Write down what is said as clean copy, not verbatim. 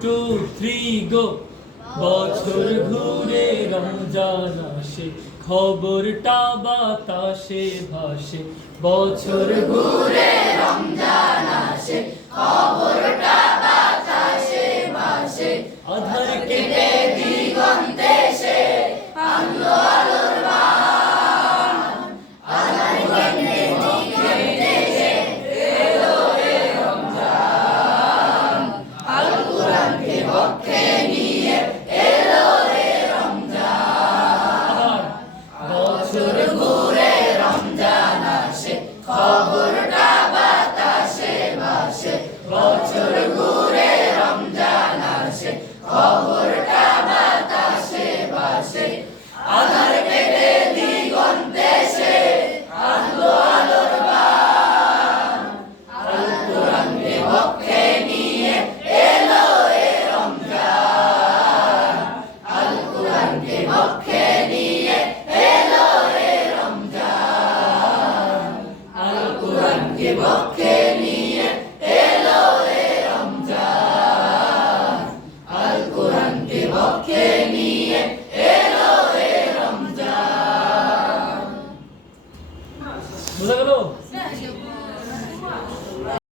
Two three go. বছর ঘুরে রমজান আসে, খবরটা বাতাসে ভাসে। বছর ঘুরে রমজান আসে, খবরটা